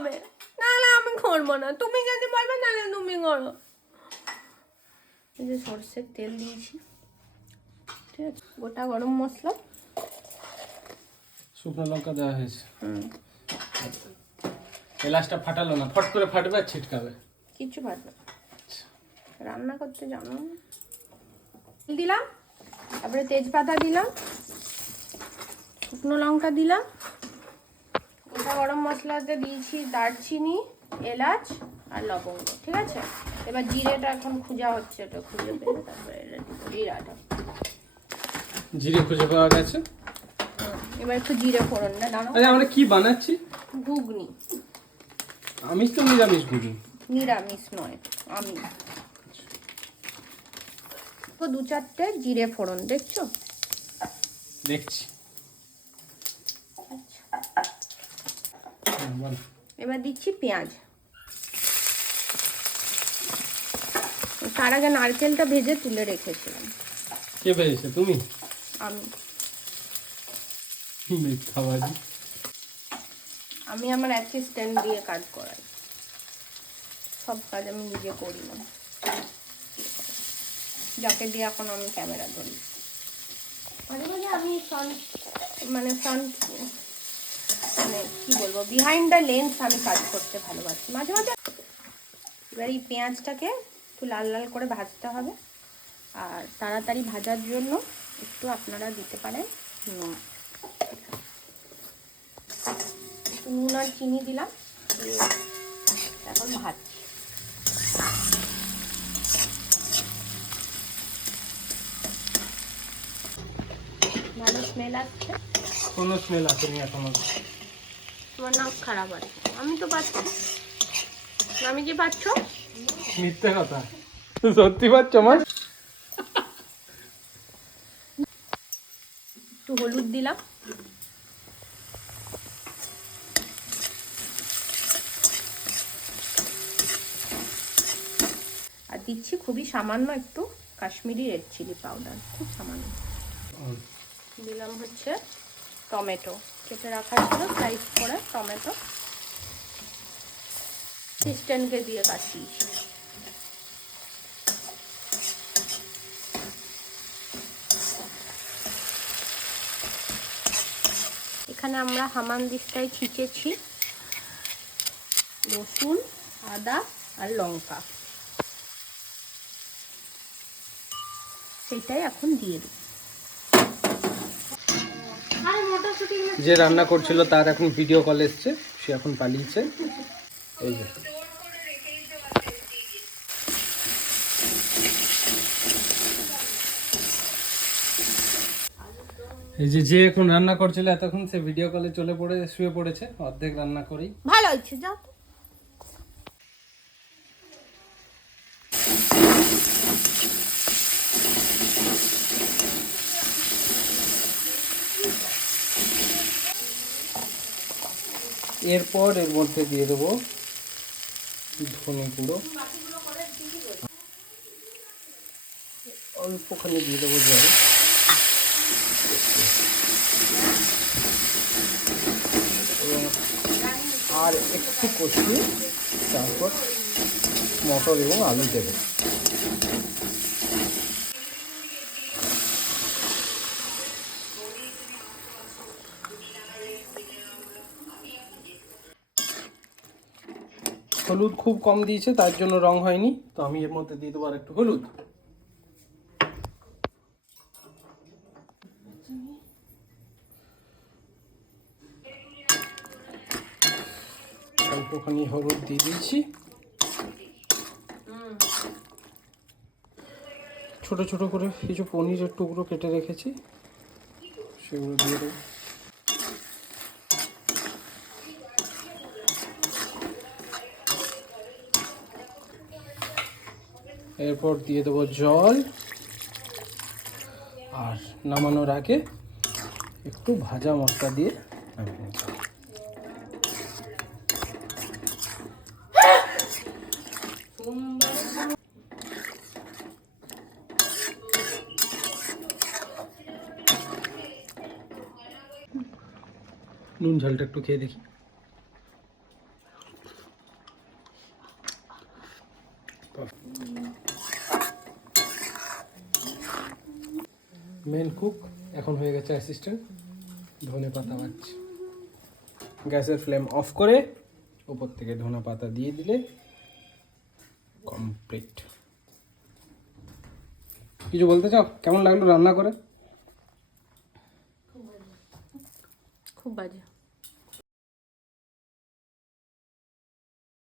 হবে, নাহলে আমি করবো না। তুমি যদি বলবে তাহলে তুমি করো। এই যে সরষের তেল দিয়েছি, ঠিক আছে, গোটা গরম মশলা, শুকনো লঙ্কা দেওয়া হয়েছে। এলাচটা ফাটালো না, ফট করে ফাটবে আর ছিটকাবে। কিছু ফাটবে, রান্না করতে জানো। দিলাম, তারপরে তেজপাতা দিলাম, শুকনো লঙ্কা দিলাম, গোটা গরম মশলাতে দিয়েছি দারচিনি, এলাচ আর লবঙ্গ, ঠিক আছে। এবার জিরেটা এখন খুঁজা হচ্ছে, এটা খুঁজে পেলে তারপরে এটা দিব, জিরাটা। জিরে খুঁজে পাওয়া গেছে। এবার একটু জিরে ফোড়ন না দাঁড়াও। আরে আমরা কি বানাচ্ছি? ঘুগনি। আমিষ তো নিরামিষ ঘুগনি? নিরামিষ নয়, আমি তো 2-4টে জিরে ফোড়ন, দেখছো? দেখছি। এবার দিচ্ছি পেঁয়াজ। তার আগে নারকেলটা ভেজে তুলে রেখেছিলাম। কে ভেজেছে? তুমি? আমি। মিথ্যাবাদী। আমি আমার অ্যাসিস্ট্যান্ট দিয়ে কাজ করাই, সব কাজ আমি নিজে করি না, যাকে দিয়ে এখন আমি ক্যামেরা ধরি। মাঝে মাঝে আমি মানে কি বলবো, বিহাইন্ড দ্য লেন্স আমি কাজ করতে ভালোবাসি মাঝে মাঝে। এবার এই পেঁয়াজটাকে একটু লাল লাল করে ভাজতে হবে, আর তাড়াতাড়ি ভাজার জন্য একটু আপনারা দিতে পারেন নুন। নুন আর চিনি দিলাম, এখন ভাজছি। ভালো স্মেল আসছে। কোনো স্মেল আসেনি এখনো। তোমার নাক খারাপ আছে, আমি তো পাচ্ছি। আমি কি পাচ্ছ? মিথ্যে কথা, সত্যি পাচ্ছ মা? একটু হলুদ দিলাম, আর দিচ্ছি খুবই সামান্য একটু কাশ্মীরি রেড চিলি পাউডার, খুব সামান্য। দিলাম হচ্ছে টমেটো, কেটে রাখা ছিল স্লাইস করে টমেটো, অ্যাসিস্ট্যান্টকে দিয়ে কাটিয়েছি। এখানে আমরা হামানদিস্তায় ছিঁচেছি রসুন, আদা আর লঙ্কা, সেটাই এখন দিয়ে দিই। যে রান্না করছিল তার এখন ভিডিও কল এসছে, সে এখন পালিয়েছে। এই যে যে এখন রান্না করছিল এতক্ষণ, সে ভিডিও কলে শুয়ে পড়েছে অর্ধেক রান্না করেই। ভালো হচ্ছে, যাও। এরপর এর মধ্যে দিয়ে দেবো ধনে গুঁড়ো, অল্পখানি দিয়ে দেবো জল, আর একটু কষিয়ে তারপর মটর এবং আলু দেবে। হলুদ খুব কম দিয়েছে, তার জন্য রং হয়নি, তো আমি এর মধ্যে দিয়ে দেবো আর একটু হলুদ। অল্পখানি হলুদ দিয়ে দিয়েছি, ছোট ছোট করে কিছু পনিরের টুকরো কেটে রেখেছি, সেগুলো দিয়ে দেবো। এরপর দিয়ে দেবো জল, আর নামানোর আগে একটু ভাজা মশলা দিয়ে নুন ঝালটা একটু খেয়ে দেখি। মেন কুক এখন হয়ে গেছে অ্যাসিস্ট্যান্ট, ধনে পাতা বাচ্ছে। গ্যাসের ফ্লেম অফ করে উপর থেকে ধনে পাতা দিয়ে দিলে কমপ্লিট। কিছু বলতে চাও? কেমন লাগলো রান্না করে? খুব বাজে।